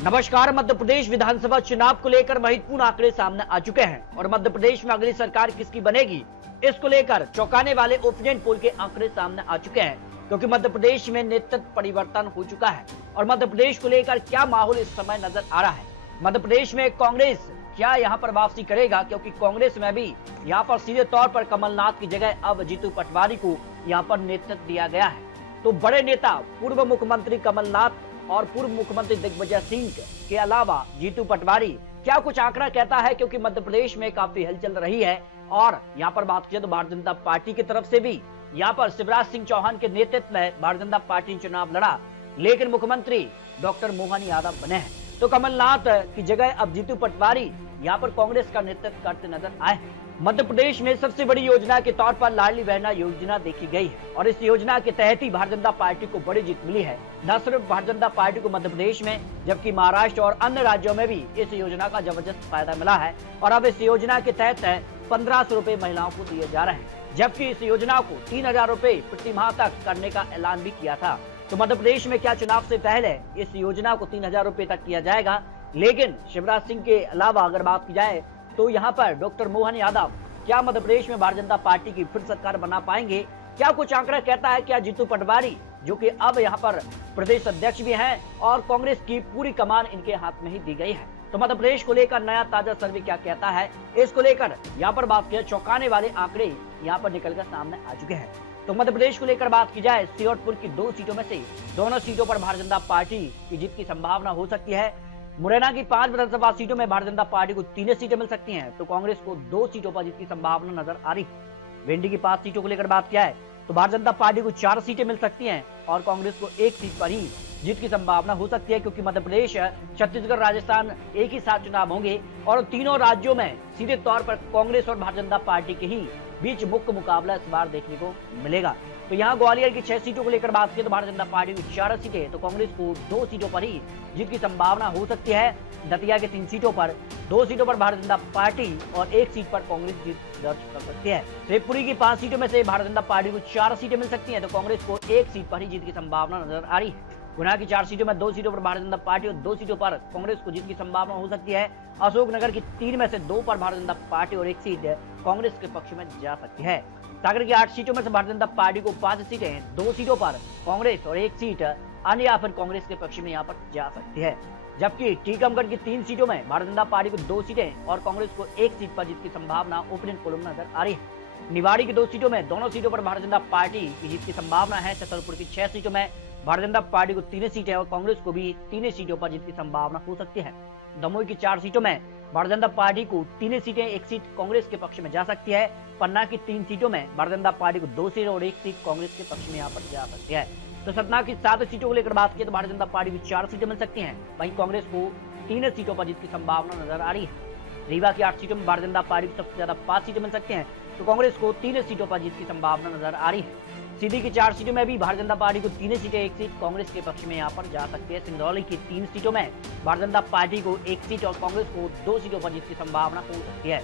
नमस्कार। मध्य प्रदेश विधानसभा चुनाव को लेकर महत्वपूर्ण आंकड़े सामने आ चुके हैं और मध्य प्रदेश में अगली सरकार किसकी बनेगी, इसको लेकर चौंकाने वाले ओपिनियन पोल के आंकड़े सामने आ चुके हैं, क्योंकि मध्य प्रदेश में नेतृत्व परिवर्तन हो चुका है और मध्य प्रदेश को लेकर क्या माहौल इस समय नजर आ रहा है। मध्य प्रदेश में कांग्रेस क्या यहाँ पर वापसी करेगा, क्योंकि कांग्रेस में भी यहाँ पर सीधे तौर पर कमलनाथ की जगह अब जीतू पटवारी को यहाँ पर नेतृत्व दिया गया है। तो बड़े नेता पूर्व मुख्यमंत्री कमलनाथ और पूर्व मुख्यमंत्री दिग्विजय सिंह के अलावा जीतू पटवारी क्या कुछ आंकड़ा कहता है, क्योंकि मध्य प्रदेश में काफी हलचल रही है। और यहाँ पर बात किया तो भारतीय जनता पार्टी की तरफ से भी यहाँ पर शिवराज सिंह चौहान के नेतृत्व में भारतीय जनता पार्टी ने चुनाव लड़ा, लेकिन मुख्यमंत्री डॉक्टर मोहन यादव बने हैं। तो कमलनाथ की जगह अब जीतू पटवारी यहाँ पर कांग्रेस का नेतृत्व करते नजर आए हैं। मध्य प्रदेश में सबसे बड़ी योजना के तौर पर लाडली बहना योजना देखी गई है और इस योजना के तहत ही भारतीय जनता पार्टी को बड़ी जीत मिली है। न सिर्फ भारतीय जनता पार्टी को मध्य प्रदेश में, जबकि महाराष्ट्र और अन्य राज्यों में भी इस योजना का जबरदस्त फायदा मिला है और अब इस योजना के तहत 1500 रुपए महिलाओं को दिए जा रहे हैं, जबकि इस योजना को 3000 रुपए प्रति माह तक करने का ऐलान भी किया था। तो मध्य प्रदेश में क्या चुनाव से पहले इस योजना को 3000 रुपए तक किया जाएगा, लेकिन शिवराज सिंह के अलावा अगर बात की जाए तो यहाँ पर डॉक्टर मोहन यादव क्या मध्य प्रदेश में भारतीय जनता पार्टी की फिर सरकार बना पाएंगे। क्या कुछ आंकड़ा कहता है क्या जीतू पटवारी, जो कि अब यहाँ पर प्रदेश अध्यक्ष भी हैं और कांग्रेस की पूरी कमान इनके हाथ में ही दी गई है। तो मध्य प्रदेश को लेकर नया ताजा सर्वे क्या कहता है, इसको लेकर यहाँ पर बात किया चौंकाने वाले आंकड़े यहाँ पर निकलकर सामने आ चुके हैं। तो मध्य प्रदेश को लेकर बात की जाए, सीहोरपुर की 2 सीटों में से दोनों सीटों पर भारतीय जनता पार्टी की जीत की संभावना हो सकती है। मुरैना की 5 विधानसभा सीटों में भारतीय जनता पार्टी को 3 सीटें मिल सकती हैं, तो कांग्रेस को 2 सीटों पर जीत की संभावना नजर आ रही है। भिंडी की 5 सीटों को लेकर बात किया है तो भारतीय जनता पार्टी को 4 सीटें मिल सकती हैं और कांग्रेस को 1 सीट पर ही जीत की संभावना हो सकती है, क्योंकि मध्य प्रदेश, छत्तीसगढ़, राजस्थान एक ही साथ चुनाव होंगे और तीनों राज्यों में सीधे तौर पर कांग्रेस और भारतीय जनता पार्टी के ही बीच मुख्य मुकाबला इस बार देखने को मिलेगा। तो यहाँ ग्वालियर की 6 सीटों को लेकर बात की तो भारतीय जनता पार्टी की 4 सीटें, तो कांग्रेस को 2 सीटों पर ही जीत की संभावना हो सकती है। दतिया के 3 सीटों पर, 2 सीटों पर भारतीय जनता पार्टी और 1 सीट पर कांग्रेस जीत दर्ज कर सकती है। शिवपुरी की 5 सीटों में से भारतीय जनता पार्टी को 4 सीटें मिल सकती हैं, तो कांग्रेस को 1 सीट पर ही जीत की संभावना नजर आ रही है। गुना की 4 सीटों में 2 सीटों पर भारतीय जनता पार्टी और 2 सीटों पर कांग्रेस को जीत की संभावना हो सकती है। अशोकनगर की 3 में से 2 पर भारतीय जनता पार्टी और 1 सीट कांग्रेस के पक्ष में जा सकती है। सागर की 8 सीटों में से भारतीय जनता पार्टी को 5 सीटें, 2 सीटों पर कांग्रेस और 1 सीट अन्य या फिर कांग्रेस के पक्ष में यहाँ पर जा सकती है। जबकि टीकमगढ़ की 3 सीटों में भारतीय जनता पार्टी को 2 सीटें और कांग्रेस को 1 सीट पर जीत की संभावना ओपिनियन पोल में नजर आ रही है। निवाड़ी की 2 सीटों में, दोनों सीटों पर भारतीय जनता पार्टी की जीत की संभावना है। छतरपुर की 6 सीटों में भारतीय जनता पार्टी को 3 सीटें और कांग्रेस को भी 3 सीटों पर जीत की संभावना हो सकती है। दमोह की 4 सीटों में भारतीय जनता पार्टी को 3 सीटें, 1 सीट कांग्रेस के पक्ष में जा सकती है। पन्ना की 3 सीटों में भारतीय जनता पार्टी को 2 सीट और 1 सीट कांग्रेस के पक्ष में यहाँ पर जा सकती है। तो सतना की 7 सीटों को लेकर बात की तो भारतीय जनता पार्टी को 4 सीटें मिल सकती हैं, वहीं कांग्रेस को 3 सीटों पर जीत की संभावना नजर आ रही है। रीवा की 8 सीटों में भारतीय जनता पार्टी को सबसे ज्यादा 5 सीटें मिल सकती हैं, तो कांग्रेस को 3 सीटों पर जीत की संभावना नजर आ रही है। सीधी की 4 सीटों में भी भारतीय जनता पार्टी को 3 सीटें, 1 सीट कांग्रेस के पक्ष में यहाँ पर जा सकती है। सिंगरौली की 3 सीटों में भारतीय जनता पार्टी को 1 सीट और कांग्रेस को 2 सीटों पर जीत की संभावना हो सकती है।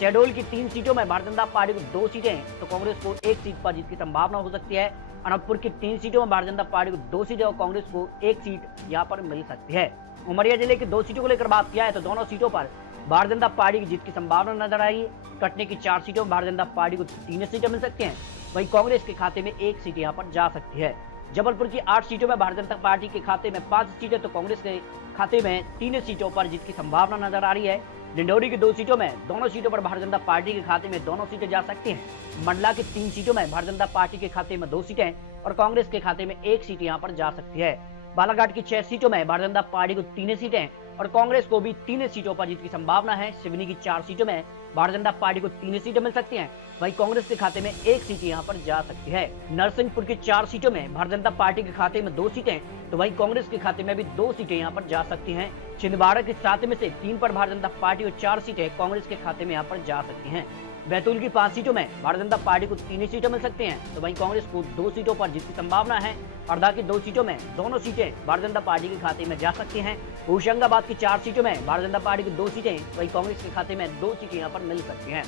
शहडोल की 3 सीटों में भारतीय जनता पार्टी को 2 सीटें, तो कांग्रेस को 1 सीट पर जीत की संभावना हो सकती है। अनूपपुर की 3 सीटों में भारतीय जनता पार्टी को 2 सीटें और कांग्रेस को 1 सीट यहाँ पर मिल सकती है। उमरिया जिले की 2 सीटों को लेकर बात किया है तो दोनों सीटों पर भारतीय जनता पार्टी की जीत की संभावना नजर आएगी। कटनी की 4 सीटों में भारतीय जनता पार्टी को 3 सीटें मिल सकती हैं, वहीं कांग्रेस के खाते में 1 सीट यहाँ पर जा सकती है। जबलपुर की 8 सीटों में भारतीय जनता पार्टी के खाते में 5 सीटें, तो कांग्रेस के खाते में 3 सीटों पर जीत की संभावना नजर आ रही है। डिंडोरी की 2 सीटों में, दोनों सीटों पर भारतीय जनता पार्टी के खाते में दोनों सीटें जा सकती हैं। मंडला की 3 सीटों में भारतीय जनता पार्टी के खाते में 2 सीटें और कांग्रेस के खाते में 1 सीट यहाँ पर जा सकती है। बालाघाट की 6 सीटों में भारतीय जनता पार्टी को 3 सीटें और कांग्रेस को भी 3 सीटों पर जीत की संभावना है। सिवनी की 4 सीटों में भारतीय जनता पार्टी को 3 सीटें मिल सकती हैं, वहीं कांग्रेस के खाते में 1 सीट यहाँ पर जा सकती है। नरसिंहपुर की 4 सीटों में भारतीय जनता पार्टी के खाते में 2 सीटें, तो वहीं कांग्रेस के खाते में भी 2 सीटें यहाँ पर जा सकती हैं। छिंदवाड़ा की 7 में से 3 पर भारतीय जनता पार्टी और 4 सीटें कांग्रेस के खाते में यहाँ पर जा सकती हैं। बैतूल की 5 सीटों में भारतीय जनता पार्टी को 3 सीटें मिल सकती हैं, तो वहीं कांग्रेस को 2 सीटों पर जीत की संभावना है। हरदा की 2 सीटों में दोनों सीटें भारतीय जनता पार्टी के खाते में जा सकती हैं। होशंगाबाद की 4 सीटों में भारतीय जनता पार्टी की 2 सीटें, वहीं कांग्रेस के खाते में 2 सीटें यहाँ पर मिल सकती हैं।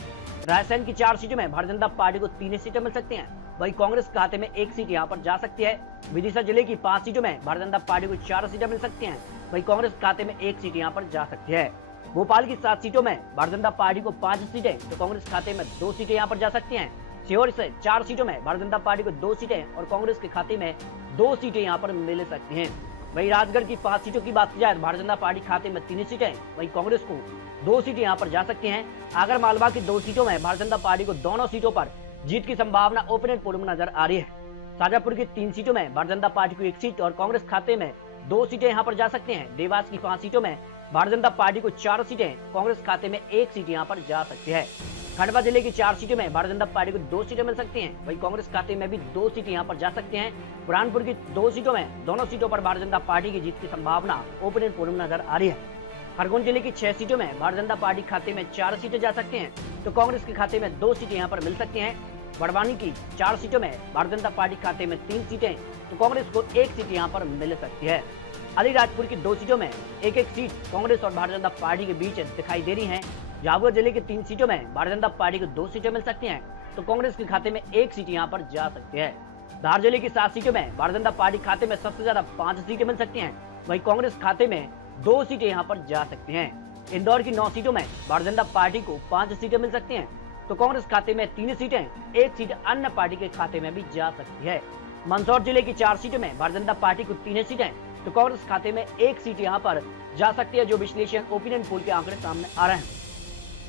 रायसेन की 4 सीटों में भारतीय जनता पार्टी को 3 सीटें मिल सकती हैं, वहीं कांग्रेस के खाते में 1 सीट यहाँ पर जा सकती है। विदिशा जिले की 5 सीटों में भारतीय जनता पार्टी को 4 सीटें मिल सकती हैं, वहीं कांग्रेस के खाते में 1 सीट यहां पर जा सकती है। भोपाल की 7 सीटों में भारतीय जनता पार्टी को 5 सीटें तो कांग्रेस खाते में 2 सीटें यहां पर जा सकती हैं। सीहोर से 4 सीटों में भारतीय जनता पार्टी को 2 सीटें और कांग्रेस के खाते में 2 सीटें यहां पर मिल सकती हैं। वहीं राजगढ़ की 5 सीटों की बात की जाए तो भारतीय जनता पार्टी खाते में 3 सीटें, वहीं कांग्रेस को 2 सीटें यहां पर जा सकती हैं। आगर मालवा की 2 सीटों में भारतीय जनता पार्टी को दोनों सीटों पर जीत की संभावना ओपिनियन पोल में नजर आ रही है। शाजापुर की 3 सीटों में भारतीय जनता पार्टी को 1 सीट और कांग्रेस खाते में 2 सीटें यहां पर जा सकती हैं। देवास की 5 सीटों में भारतीय जनता पार्टी को 4 सीटें, कांग्रेस खाते में 1 सीट यहां पर जा सकती है। खंडवा जिले की 4 सीटों में भारतीय जनता पार्टी को 2 सीटें मिल सकती हैं, वहीं कांग्रेस खाते में भी 2 सीटें यहां पर जा सकती हैं। बुरहानपुर की 2 सीटों में दोनों सीटों पर भारतीय जनता पार्टी की जीत की संभावना ओपिनियन पोल में नजर आ रही है। खरगोन जिले की 6 सीटों में भारतीय जनता पार्टी खाते में 4 सीटें जा सकती हैं, तो कांग्रेस के खाते में 2 सीटें यहां पर मिल सकती हैं। बड़वानी की 4 सीटों में भारतीय जनता पार्टी खाते में 3 सीटें, तो कांग्रेस को 1 सीट यहां पर मिल सकती है। अलीराजपुर की 2 सीटों में 1-1 सीट कांग्रेस और भारतीय जनता पार्टी के बीच दिखाई दे रही है। झाबुआ जिले की 3 सीटों में भारतीय जनता पार्टी को 2 सीटें मिल सकती हैं, तो कांग्रेस के खाते में 1 सीट यहां पर जा सकती है। धार जिले की 7 सीटों में भारतीय जनता पार्टी खाते में सबसे ज्यादा 5 सीटें मिल सकती हैं, वहीं कांग्रेस खाते में 2 सीटें यहां पर जा सकती हैं। इंदौर की 9 सीटों में भारतीय जनता पार्टी को 5 सीटें मिल सकती हैं, तो कांग्रेस खाते में 3 सीटें, 1 सीट अन्य पार्टी के खाते में भी जा सकती है। मंदसौर जिले की 4 सीटों में भारतीय जनता पार्टी को 3 सीटें, तो कांग्रेस खाते में 1 सीट यहां पर जा सकती है, जो विश्लेषण ओपिनियन पोल के आंकड़े सामने आ रहे हैं।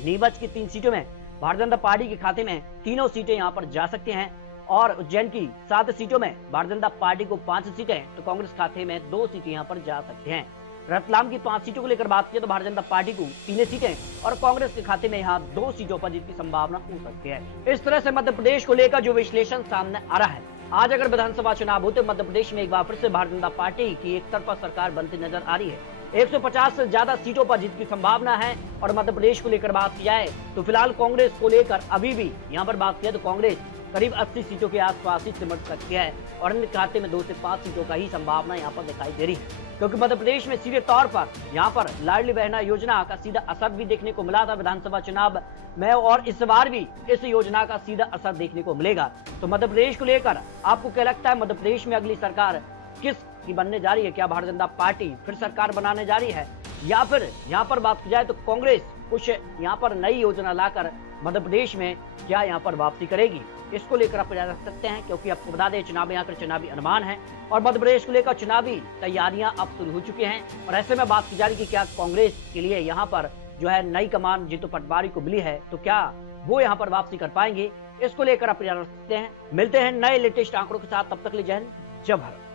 नीमच की 3 सीटों में भारतीय जनता पार्टी के खाते में तीनों सीटें यहां पर जा सकती हैं और उज्जैन की 7 सीटों में भारतीय जनता पार्टी को 5 सीटें, तो कांग्रेस खाते में 2 सीटें यहां पर जा सकती हैं। रतलाम की 5 सीटों को लेकर बात की तो भारतीय जनता पार्टी को 3 सीटें और कांग्रेस के खाते में यहां 2 सीटों पर जीत की संभावना हो सकती है। इस तरह से मध्य प्रदेश को लेकर जो विश्लेषण सामने आ रहा है, आज अगर विधानसभा चुनाव होते मध्य प्रदेश में एक बार फिर से भारतीय जनता पार्टी की एक तरफा सरकार बनती नजर आ रही है। 150 से ज्यादा सीटों पर जीत की संभावना है और मध्य प्रदेश को लेकर बात की जाए तो फिलहाल कांग्रेस को लेकर अभी भी यहाँ पर बात किया तो कांग्रेस करीब 80 सीटों के आसपास ही सिमट सकती है और अन्य खाते में 2 से 5 सीटों का ही संभावना यहाँ पर दिखाई दे रही है, क्योंकि मध्य प्रदेश में सीधे तौर पर यहाँ पर लाडली बहना योजना का सीधा असर भी देखने को मिला था विधानसभा चुनाव में और इस बार भी इस योजना का सीधा असर देखने को मिलेगा। तो मध्य प्रदेश को लेकर आपको क्या लगता है, मध्य प्रदेश में अगली सरकार किस की बनने जा रही है? क्या भारतीय जनता पार्टी फिर सरकार बनाने जा रही है या फिर यहाँ पर बात की जाए तो कांग्रेस कुछ यहाँ पर नई योजना लाकर मध्य प्रदेश में क्या यहाँ पर वापसी करेगी? इसको लेकर आप जा सकते हैं, क्योंकि आपको बता दें चुनाव यहाँ पर चुनावी अनुमान है और मध्य प्रदेश को लेकर चुनावी तैयारियां अब शुरू हो चुकी हैं और ऐसे में बात की जा रही है कि क्या कांग्रेस के लिए यहाँ पर जो है नई कमान जीतू पटवारी को मिली है, तो क्या वो यहाँ पर वापसी कर पाएंगे? इसको लेकर आप जा सकते हैं। मिलते हैं नए लेटेस्ट आंकड़ों के साथ, तब तक ले जय हिंद, जय भारत।